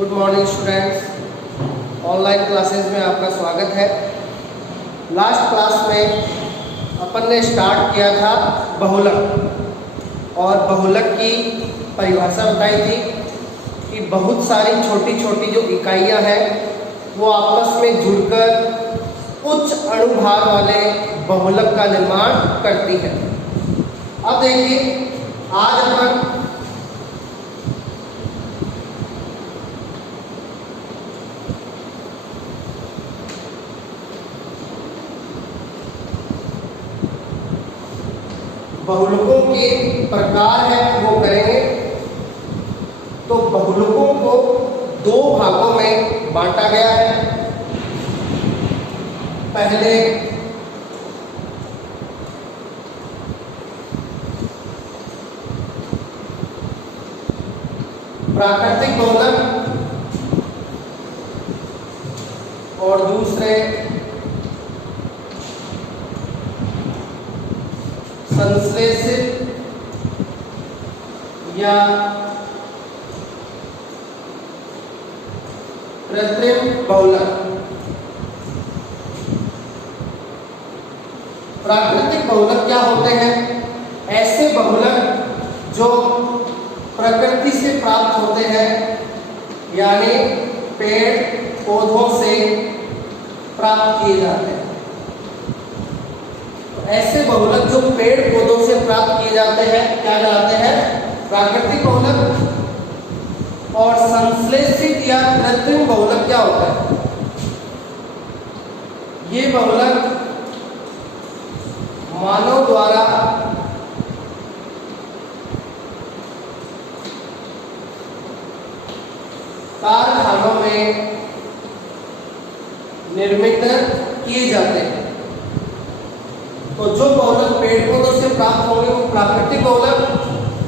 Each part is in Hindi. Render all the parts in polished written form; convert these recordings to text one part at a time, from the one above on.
Good morning students, online classes में आपका स्वागत है। लास्ट क्लास में अपन ने स्टार्ट किया था बहुलक और बहुलक की परिभाषा बताई थी कि बहुत सारी छोटी छोटी जो इकाइयां हैं वो आपस में जुड़कर उच्च अणुभार वाले बहुलक का निर्माण करती है। अब देखिए, आज अपन बहुलकों के प्रकार है वो करेंगे। तो बहुलकों को दो भागों में बांटा गया है। पहले प्राकृतिक बहुलक और दूसरे संश्लेषित या कृत्रिम बहुलक। प्राकृतिक बहुलक क्या होते हैं? ऐसे बहुलक जो प्रकृति से प्राप्त होते हैं, यानी पेड़ पौधों से प्राप्त किए जाते हैं। ऐसे बहुलक जो पेड़ पौधों से प्राप्त किए जाते हैं क्या कहलाते हैं? प्राकृतिक बहुलक। और संश्लेषित या कृत्रिम बहुलक क्या होता है? ये बहुलक मानव द्वारा कारखानों में निर्मित किए जाते हैं। तो जो बहुलक पेड़ पौधों से प्राप्त होंगे वो प्राकृतिक बहुलक,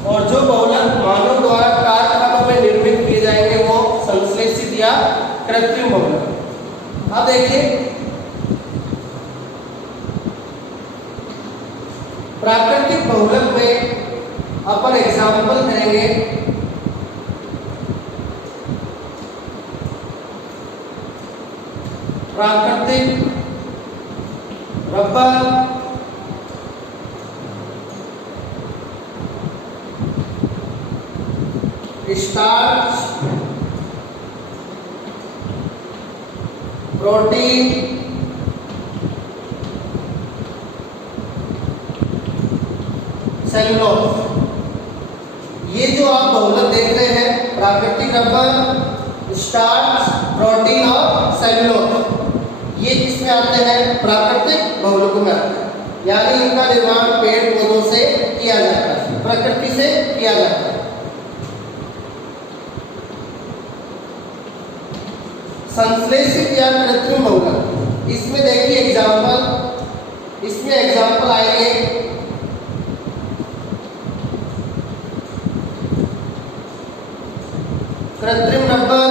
और जो बहुलक मानव द्वारा कारखानों में निर्मित किए जाएंगे वो संश्लेषित या कृत्रिम बहुलक। अब देखिए, प्राकृतिक बहुलक में अपन एग्जाम्पल करेंगे प्राकृतिक रबर, स्टार्च, प्रोटीन, सेलुलोज। ये जो आप बहुलक देख रहे हैं, प्राकृतिक रबर, स्टार्च, प्रोटीन और सेलुलोज, ये किसमें आते हैं? प्राकृतिक बहुलकों में आते हैं। यानी इनका निर्माण पेड़ पौधों से किया जाता है, प्रकृति से किया जाता है। संश्लेषित या कृत्रिम बहुलक, इसमें देखिए एग्जाम्पल, इसमें एग्जाम्पल आएंगे कृत्रिम रबर,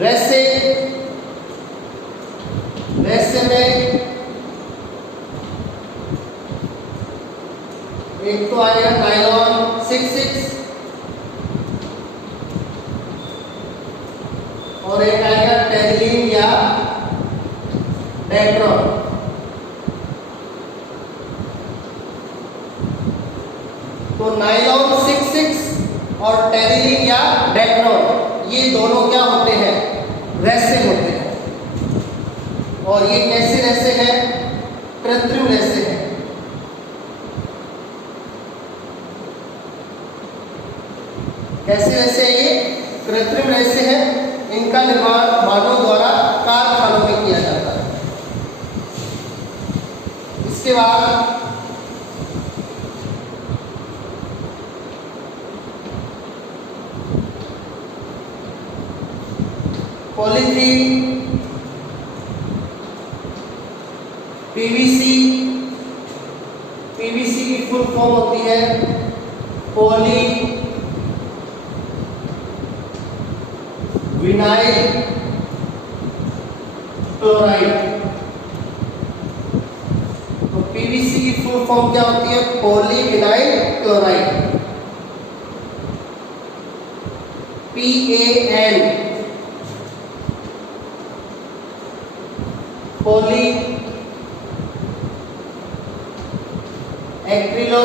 रेसे, रेसे में एक तो आएगा नायलॉन 6 और एक आएगा टेरिलीन या डेक्ट्रॉन। तो नायलॉन 6 और टेरिलीन या डेक्ट्रॉन ये दोनों क्या होते हैं? रेसे होते हैं। और ये कैसे रेसे हैं? कृत्रिम रेसे हैं। कैसे रेसे हैं? ये कृत्रिम रेसे हैं। इनका निर्माण मानव द्वारा कारखानों में किया जाता है। इसके बाद पॉलीथीन, पीवीसी, पीवीसी की फुल फॉर्म होती है पॉली विनाइल क्लोराइड। तो पीवीसी की फुल फॉर्म क्या होती है? Polyvinyl chloride, PAN, poly acrylo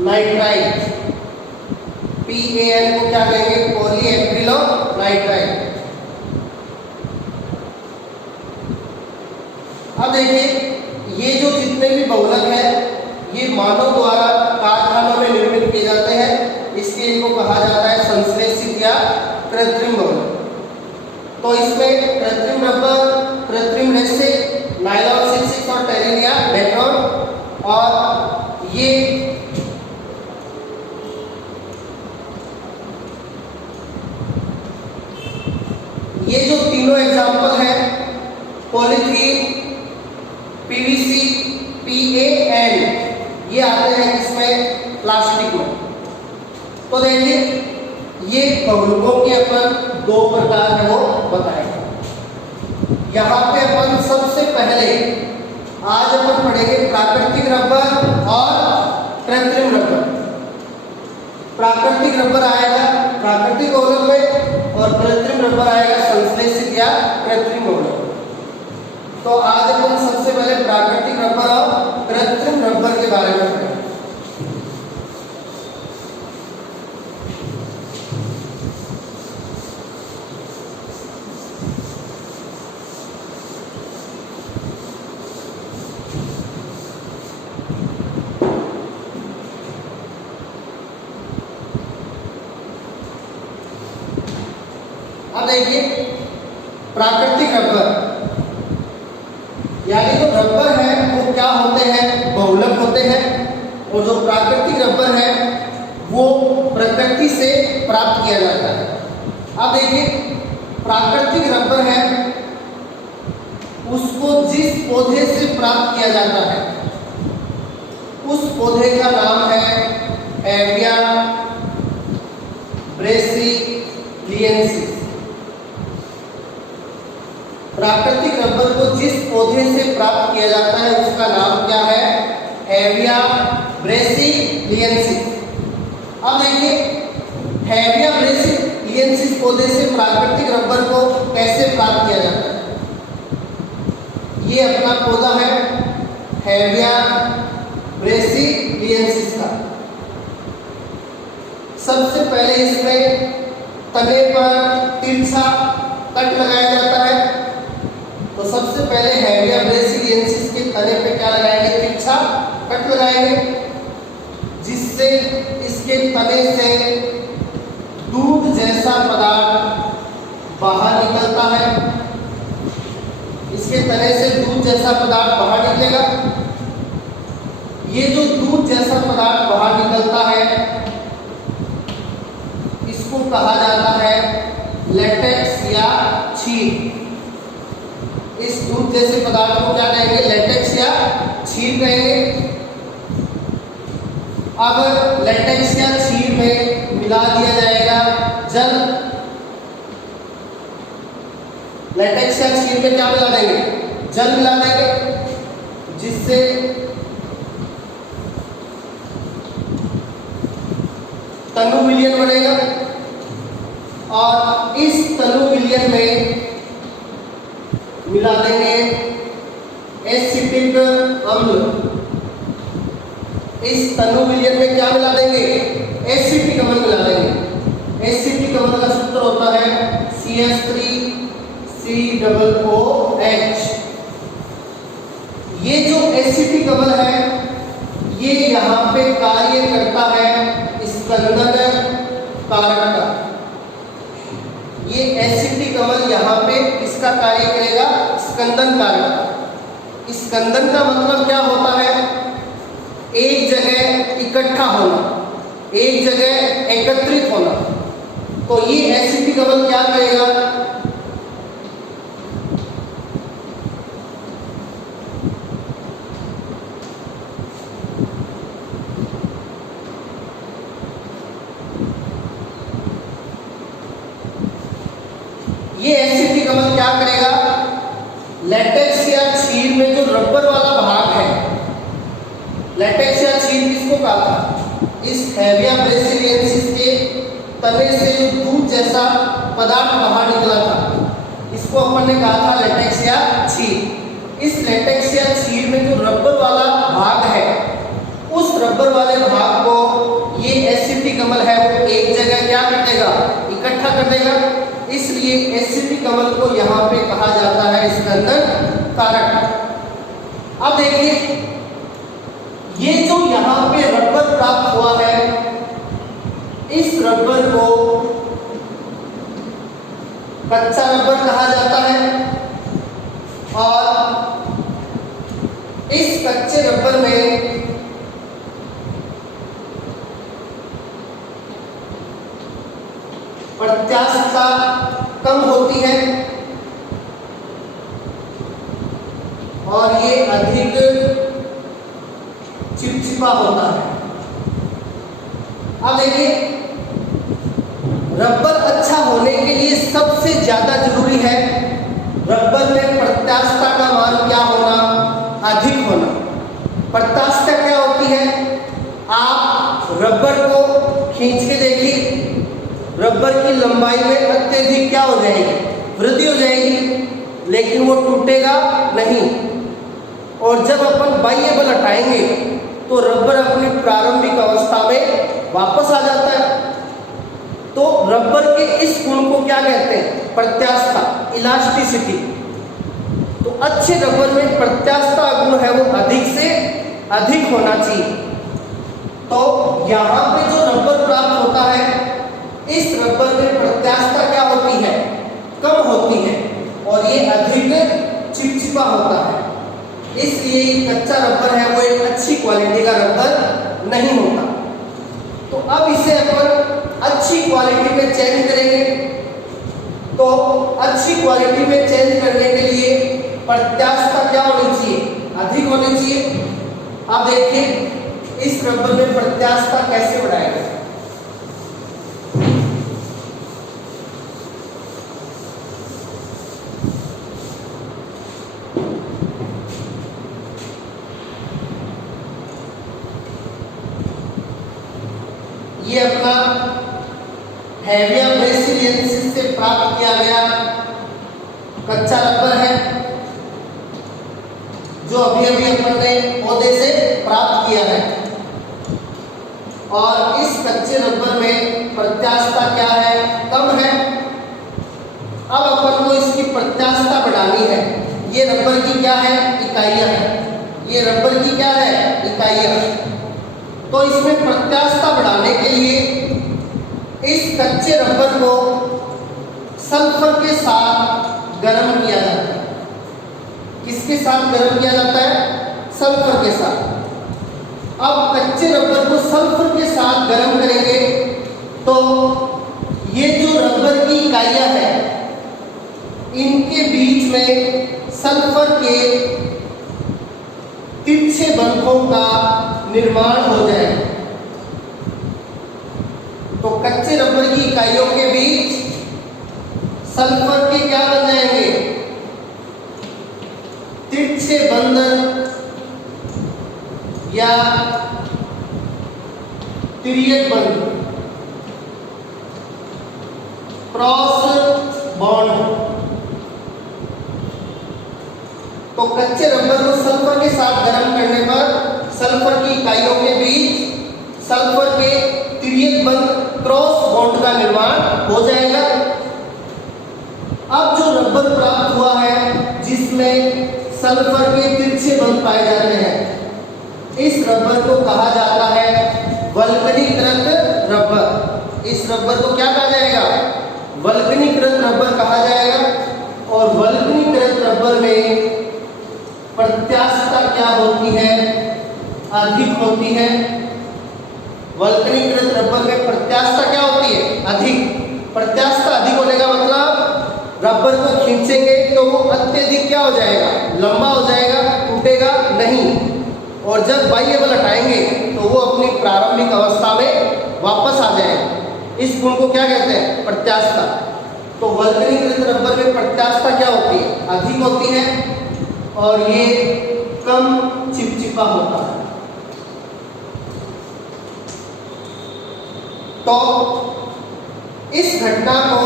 nitride, PAN को क्या कहेंगे? Poly acrylo nitride. अब देखिए, ये जो जितने भी बहुलक है ये मानव द्वारा कारखानों में निर्मित किए जाते हैं, इसलिए इनको कहा जाता है संश्लेषित या कृत्रिम बहुलक। तो इसमें कृत्रिम रबर, कृत्रिम रेसे, नायलॉन सिल्क और टेरिन या डेक्रोन, और ये जो तीनों एग्जाम्पल है पॉलीथीन, पीवीसी, PAN, ये आते हैं इसमें प्लास्टिक में। तो देखिए, ये बहुलकों के अपन दो प्रकार है वो बताएंगे। यहाँ पे अपन सबसे पहले आज अपन पढ़ेंगे प्राकृतिक रबर और कृत्रिम रबर। प्राकृतिक रबर आएगा प्राकृतिक बहुलक में और कृत्रिम रबर आएगा संश्लेषित या कृत्रिम बहुलक। तो आज अपन सबसे पहले प्राकृतिक रबर और कृत्रिम रबर के बारे में पढ़ेंगे। अब देखिए, प्राकृतिक रबर यानी जो रबर है वो क्या होते हैं? बहुलक होते हैं, और जो प्राकृतिक रबर है वो प्रकृति से प्राप्त किया जाता है। अब देखिए, प्राकृतिक रबर है उसको जिस पौधे से प्राप्त किया जाता है उस पौधे का नाम है हेविया ब्रेसिलियंसिस। प्राकृतिक रबर को जिस पौधे से प्राप्त किया जाता है उसका नाम क्या है? हेविया ब्रेसिलियंसिस। अब देखिए, हेविया ब्रेसिलियंसिस पौधे से प्राकृतिक रबर को कैसे प्राप्त किया जाता है? ये अपना पौधा है हेविया ब्रेसिलियंसिस का। सबसे पहले इसमें तने पर तिरछा कट लगाया जाता है। तो सबसे पहले हेविया ब्रेसिलियंसिस के तने पे क्या लगाएंगे? तिरछा कट लगाएंगे, जिससे इसके तने से दूध जैसा पदार्थ बाहर निकलता है। इसके तने से दूध जैसा पदार्थ बाहर निकलेगा। ये जो दूध जैसा पदार्थ बाहर निकलता है इसको कहा जाता है लेटेक्स या छीर। इस दूध जैसे पदार्थ को क्या कहेंगे? लेटेक्स या छीर कहेंगे। अब लेटेक्स या छीर में मिला दिया जाएगा जल। लेटेक्स या छीर में क्या मिला देंगे? जल मिला देंगे, जिससे तनु विलयन बनेगा। और इस तनु विलयन में मिला देंगे एसिटिक अम्ल। इस तनु विलयन में क्या मिला देंगे? एसिटिक अम्ल मिला देंगे। एसिटिक अम्ल का सूत्र होता है CH3COOH। ये जो एसिटिक अम्ल है ये यहाँ पे कार्य करता है स्कंदन कारक का। ये एसिटिक अम्ल यहाँ पे किसका कार्य करेगा? स्कंदन कारक। स्कंदन का मतलब क्या होता है? एक जगह इकट्ठा होना, एक जगह एकत्रित होना। तो ये एसिटिक अम्ल क्या करेगा? ये एसिटिक अम्ल क्या करेगा? लेटेक्स या छीर में जो रबर वाला भाग है, लेटेक्स या छीर किसको कहा था? इस हैविया ब्रेसिलियंसिस के तने से जो दूध जैसा पदार्थ बाहर निकला था, इसको अपन ने कहा था लेटेक्स या छीर। इस लेटेक्स या छीर में जो रबर वाला भाग है, उस रबर वाले भाग को ये एसिटिक अम्ल है वो एक जगह क्या कर देगा? इकट्ठा कर देगा। इसलिए एसिटिक अम्ल को यहाँ पे कहा जाता है स्कंदन कारक। अब देखिए, ये जो यहाँ पे रबर प्राप्त हुआ है, इस रबर को कच्चा रबर कहा जाता है और इस कच्चे रबर में प्रत्यास्थता कम होती है और ये अधिक चिपचिपा होता है। अब देखिए, रबर अच्छा होने के लिए सबसे ज्यादा जरूरी है रबर में प्रत्यास्थता का मान क्या होना? अधिक होना। प्रत्यास्थता क्या होती है? आप रबर को खींच के देखिए, रबर की लंबाई में अत्यधिक क्या हो जाएगी? वृद्धि हो जाएगी, लेकिन वो टूटेगा नहीं। और जब अपन बाह्य बल हटाएंगे तो रबर अपनी प्रारंभिक अवस्था में वापस आ जाता है। तो रबर के इस गुण को क्या कहते हैं? प्रत्यास्थता, इलास्टिसिटी। तो अच्छे रबर में प्रत्यास्थता गुण है वो अधिक से अधिक होना चाहिए। तो यहाँ पे जो रबर प्राप्त होता है, इस रबर में प्रत्यास्थता क्या होती है? कम होती है और ये अधिक चिपचिपा होता है। इसलिए कच्चा रबर है वो एक अच्छी क्वालिटी का रबर नहीं होता। तो अब इसे अपन अच्छी क्वालिटी में चेंज करेंगे। तो अच्छी क्वालिटी में चेंज करने के लिए प्रत्यास्थता क्या होनी चाहिए? अधिक होनी चाहिए। अब देखिए, इस रबर में प्रत्यास्थता कैसे बढ़ाएंगे? ये अपना हैविया ब्रेसिलियंसिस से प्राप्त किया गया कच्चा रबर है, जो अभी अभी अपन ने पौधे से प्राप्त किया है। और इस कच्चे रबर में प्रत्यास्थता क्या है? कम है। अब अपन को इसकी प्रत्यास्थता बढ़ानी है। ये रबर की क्या है? इकाइयां हैं। ये रबर की क्या है? इकाइयां। तो इसमें प्रत्यास्थता बढ़ाने के लिए इस कच्चे रबर को सल्फर के साथ गर्म किया जाता है। किसके साथ गर्म किया जाता है? सल्फर के साथ। अब कच्चे रबर को सल्फर के साथ गर्म करेंगे तो ये जो रबर की इकाइयां हैं, इनके बीच में सल्फर के तिरछे बंधों का निर्माण हो जाएगा। तो कच्चे रबर की इकाइयों के बीच सल्फर के क्या बन जाएंगे? तिरछे बंधन या तिर्यक बंधन, क्रॉस बॉन्ड। तो कच्चे रबर को सल्फर के साथ गर्म करने पर सल्फर की इकाइयों के बीच सल्फर के तिर्यक बंध, क्रॉस बॉन्ड का निर्माण हो जाएगा। अब जो रबर प्राप्त हुआ है जिसमें सल्फर के तिरछे बंध पाए जाते हैं, इस रबर को कहा जाता है वल्कनीकृत रबर। इस रबर को क्या कहा जाएगा? वल्कनीकृत रबर कहा जाएगा। और वल्कनीकृत रबर में प्रत्यास्थता क्या होती है? अधिक होती है। वल्कनीकृत रबर में प्रत्यास्थता क्या होती है? अधिक। प्रत्यास्थता अधिक होने का मतलब रबर को खींचेंगे तो वो अत्यधिक क्या हो जाएगा? लंबा हो जाएगा, टूटेगा नहीं। और जब बाह्य बल हटाएंगे तो वो अपनी प्रारंभिक अवस्था में वापस आ जाएगा। इस गुण को क्या कहते हैं? प्रत्यास्थता। तो वल्कनीकृत रबर में प्रत्यास्थता क्या होती है? अधिक होती है और ये कम चिपचिपा होता है। तो इस घटना को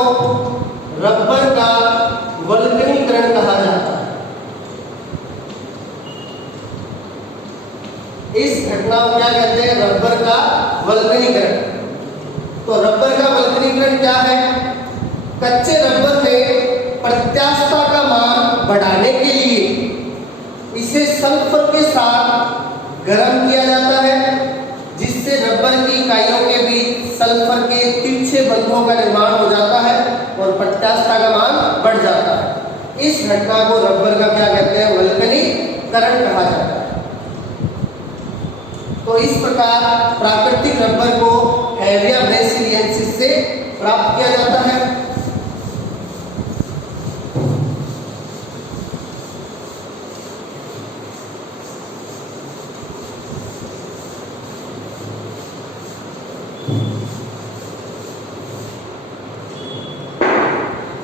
रबर का वल्कनीकरण कहा जाता है। इस घटना को क्या कहते हैं? रबर का वल्कनीकरण। तो रबर का वल्कनीकरण क्या है? कच्चे रबर में प्रत्यास्थता का मान बढ़ाने के लिए इसे सल्फर के साथ गर्म किया जाता है, जिससे रबर की इकाइयों के बीच सल्फर के तिरछे बंधों का निर्माण हो जाता है और प्रत्यास्थता का मान बढ़ जाता है। इस घटना को रबर का क्या कहते हैं? वल्कनीकरण कहा जाता है। तो इस प्रकार प्राकृतिक रबर को हेविया ब्रेसिलियेंसिस से प्राप्त किया जाता है।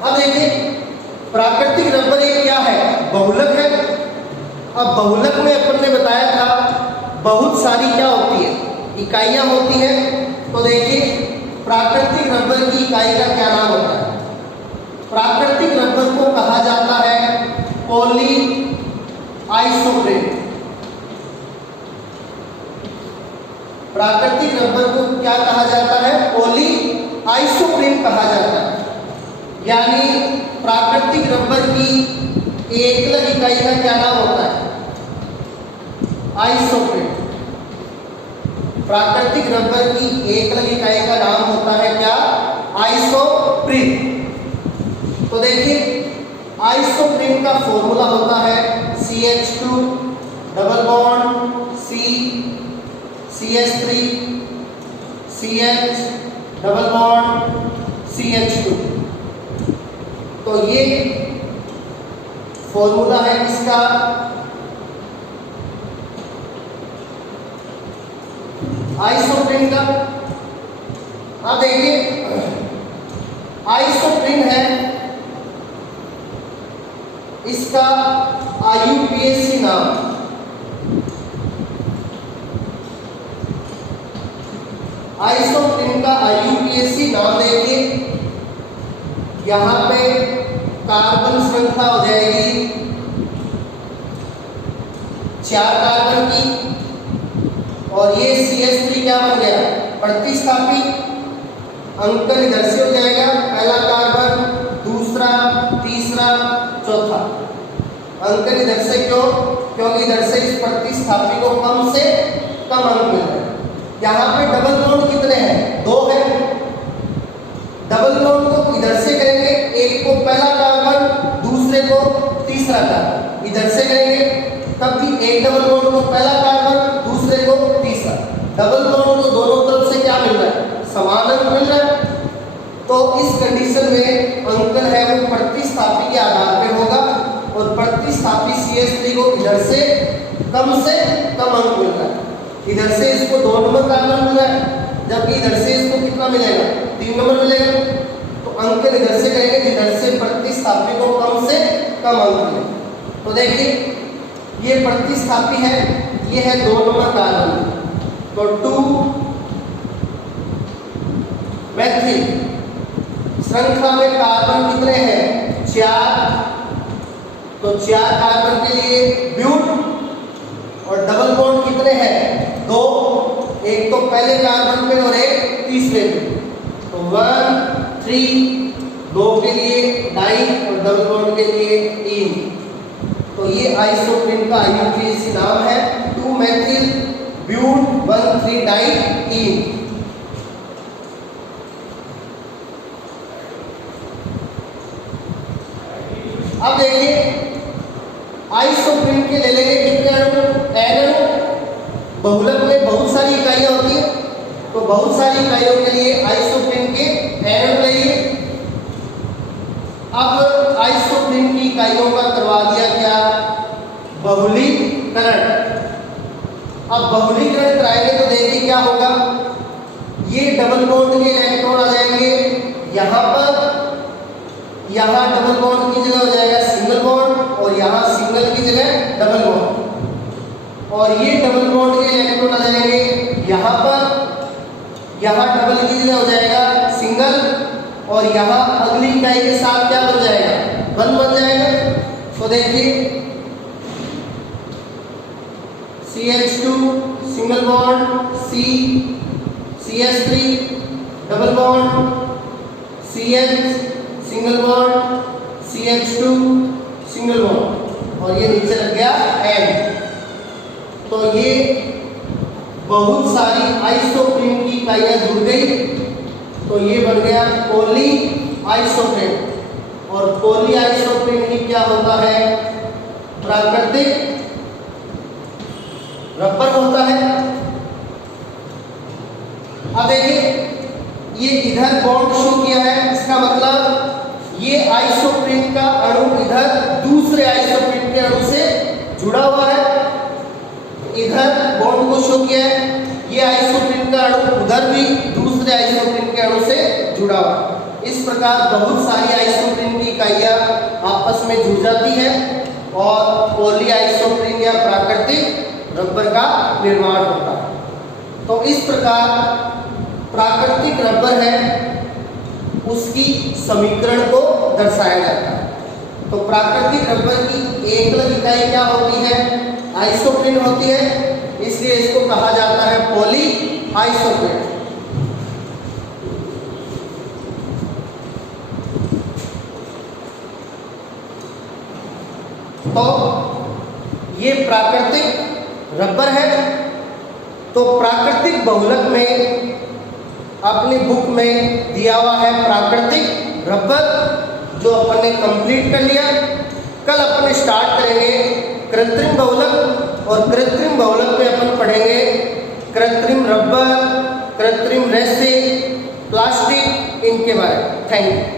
अब देखिए, प्राकृतिक रबर एक क्या है? बहुलक है। अब बहुलक में अपन ने बताया था बहुत सारी क्या होती है? इकाइयां होती हैं। तो देखिए, प्राकृतिक रबर की इकाई का क्या नाम होता है? प्राकृतिक रबर को कहा जाता है पॉली आइसोप्रीन। प्राकृतिक रबर को क्या कहा जाता है? पॉली आइसोप्रीन कहा जाता है। यानी प्राकृतिक रबर की एकल इकाई का क्या नाम होता है? आइसोप्रीन। प्राकृतिक रबर की एकल इकाई का नाम होता है क्या? आइसोप्रीन। तो देखिए, आइसोप्रीन का फॉर्मूला होता है CH2 double bond C CH3 CH double bond CH2। तो ये फॉर्मूला है किसका? आइसोप्रीन का। अब देखिए, आइसोप्रीन है, इसका IUPAC नाम। आइसोप्रीन का IUPAC नाम देखिए, यहां पे कार्बन श्रृंखला हो जाएगी 4 कार्बन की, और ये CH3 क्या बन गया? प्रतिस्थापी। अंकन इधर से हो जाएगा, पहला कार्बन, दूसरा, तीसरा, चौथा। अंकन इधर से क्यों? क्योंकि इधर से इस प्रतिस्थापी को कम से कम अंक मिल रहे हैं। यहाँ पे डबल बॉन्ड कितने हैं? 2 है। डबल बॉन्ड को इधर से करेंगे, एक को पहला कार्बन, दूसरे को तीसरा कार्बन। इधर से करेंगे तब भी एक डबल बॉन्ड को पहला कार्बन, दूसरे को तीसरा। डबल बॉन्ड को दोनों तरफ से क्या मिल रहा है? समान अंक मिल रहा है। तो इस कंडीशन में अंकन है वो प्रतिस्थापी के आधार पे होगा, और प्रतिस्थापी CH3 को इधर से कम अंक मिल रहा है। इधर से इसको 2 नंबर कार्बन मिल रहा है, जबकि इधर से इसको कितना मिलेगा? 3 नंबर मिलेगा। तो अंकन इधर से करेंगे, इधर से प्रतिस्थापी को कम से कम अंक मिलेगा। तो देखिए, ये प्रतिस्थापी है, ये है 2 नंबर कार्बन। तो 2 मेथिल। श्रृंखला में कार्बन कितने हैं? 4। तो 4 कार्बन के लिए ब्यूट, और डबल बॉन्ड कितने हैं? 2। एक तो पहले कार्बन पे और एक तीसरे पे। तो 1 3, 2 के लिए डाई और डबल बॉन्ड के लिए इन। तो ये आइसोप्रीन का IUPAC नाम है 2 मेथिल ब्यूट 1 3 डाई इन। अब देखिए, आइसोप्रीन के ले लेंगे कितने अणु? N अणु। बहुलक में बहुत सारी इकाइयां होती है, तो बहुत सारी इकाइयों के लिए आइसोप्रीन के N अणु लेंगे। अब आइसोप्रीन की इकाइयों का करवा दिया क्या? बहुलीकरण। अब बहुलीकरण कराएंगे तो देखिए क्या होगा? ये डबल बॉन्ड के इलेक्ट्रॉन आ जाएंगे यहाँ पर, यहाँ डबल बॉन्ड की जगह हो जाएगा सिंगल बॉन्ड, और ये डबल बॉन्ड के इलेक्ट्रॉन आ जाएंगे यहाँ पर, यहाँ डबल की जगह हो जाएगा सिंगल, और यहाँ अगली इकाई के साथ क्या बन जाएगा, 1 बन जाएगा। तो देखिए CH2 single bond, CH3 double bond, CH single bond, CH2 single bond, और ये नीचे लग गया N। तो ये बहुत सारी आइसोप्रीन की इकाइयां जुड़ गई, तो ये बन गया पॉली आइसोप्रीन। और पॉली आइसोप्रीन ही क्या होता है, प्राकृतिक रबर होता है। अब देखिए ये इधर बॉन्ड शो किया है, इसका मतलब ये आइसोप्रीन का अणु इधर दूसरे आइसोप्रीन के अणु से जुड़ा हुआ है, इधर बॉन्ड को शो किया है। ये आइसोप्रीन का अणु उधर भी दूसरे आइसोप्रीन के अणु से जुड़ा हुआ है। इस प्रकार बहुत सारी आइसोप्रीन की इकाइयां आपस में जुड़ जाती है और पॉली आइसोप्रीन या प्राकृतिक रबर का निर्माण होता है। तो इस प्रकार प्राकृतिक रबर है उसकी समीकरण को दर्शाया जाता है। तो प्राकृतिक रबर की एकल इकाई क्या होती है, आइसोप्रीन होती है, इसलिए इसको कहा जाता है पॉली आइसोप्रीन। तो ये प्राकृतिक रबर है। तो प्राकृतिक बहुलक में अपनी बुक में दिया हुआ है प्राकृतिक रबर, जो अपन ने कंप्लीट कर लिया। कल अपन स्टार्ट करेंगे कृत्रिम बहुलक, और कृत्रिम बहुलक में अपन पढ़ेंगे कृत्रिम रबर, कृत्रिम रेसिन, प्लास्टिक, इनके बारे में। Thank you.